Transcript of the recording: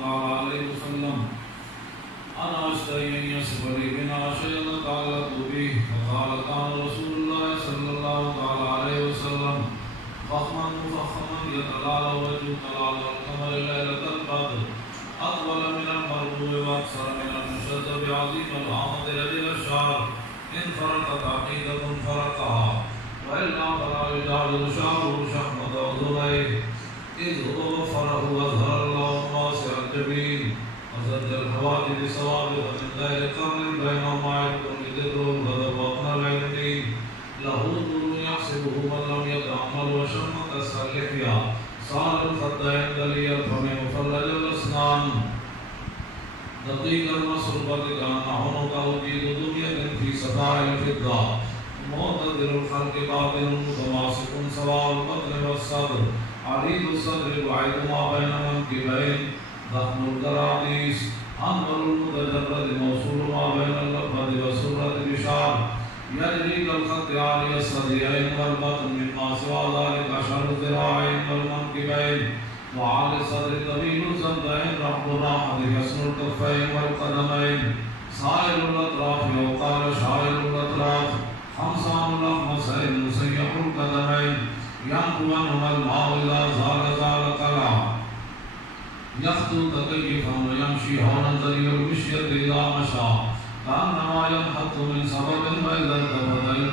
ताला अलैहि वसल्लम अना अस्तईन यसिफ ली बिना शयअन ताअल्लक़ु बिही फ़क़ाल कान रसूलुल्लाह सल्लल्लाहु ताला अलैहि वसल्लम फ़ख़्मन मुफ़ख़्ख़मन यतलाअलु वजहु तलाअलुल क़मर लैलतल क़द्र अतवल मिनल मरबू'i व अक़सर मिनल मुशद्दब अज़ीमल आमद रजील अश्शार इन फ़रक़त अक़ीदतुन फ़रक़हा व इल्ला फ़ला युजाहिदु शारुहु शहमत उज़ुनैहि इज़ हुवा फ़रहु अज़हरल्लाहु वासिअल जबीन अज़दल हवादिस सवाबिक़ मिन ग़ैरि क़र्निन बैनहुमा यकुन ज़िक्रुल ग़ज़ब व अक़नल इल्मीन लहू नूरुन यहसिबुहु मन लम यतअम्मल व शम्मत अस्सलिफ़िया सालिल ख़द्दैन दलियल फ़मी मुफ़ल्लजल अस्नान दक़ीक़ल मसरूबत कअन्नहु तौजीदु दुनियतिन फ़ी सफ़ाइल फ़िद्दा मुअतदिलुल ख़ल्क़ि बातिनुन मुतमासिकुन सवाउल बत्नि वस्सद्र अरीदुस सद्रि वाइदु मा बैन मनकिबैन ज़ख़्मुल गरादीस अनवरुल मुतजर्रद मौसूलु मा बैनल लफ़ज़ि व सूरति बिशार यजरी कल ख़त्ति आलियस सदियैन वल बत्न मिम्मा सिवा ज़ालिका शर्रु ज़िराअैन वल मनकिबैन व आलि सद्रि तवीलुल ज़रदैन रब्बुर रहमति हस्नुल कफ़ैन वल क़दमैन साइरुल अत्राफ़ यौक़ाल शाइरुल अत्राफ़ खमसानुल अख़मसैन मुसय्यहुल क़दमैन यंक़ुवनुल माउ इज़ा ज़ाल ज़ाल क़ला यख़्तु तकय्युफ़न व यमशी हौलन ज़रियुल मिश्यति इज़ा मशा कअन्नमा यनहत्तु मिन सबबिन व इज़ा इल्तफ़त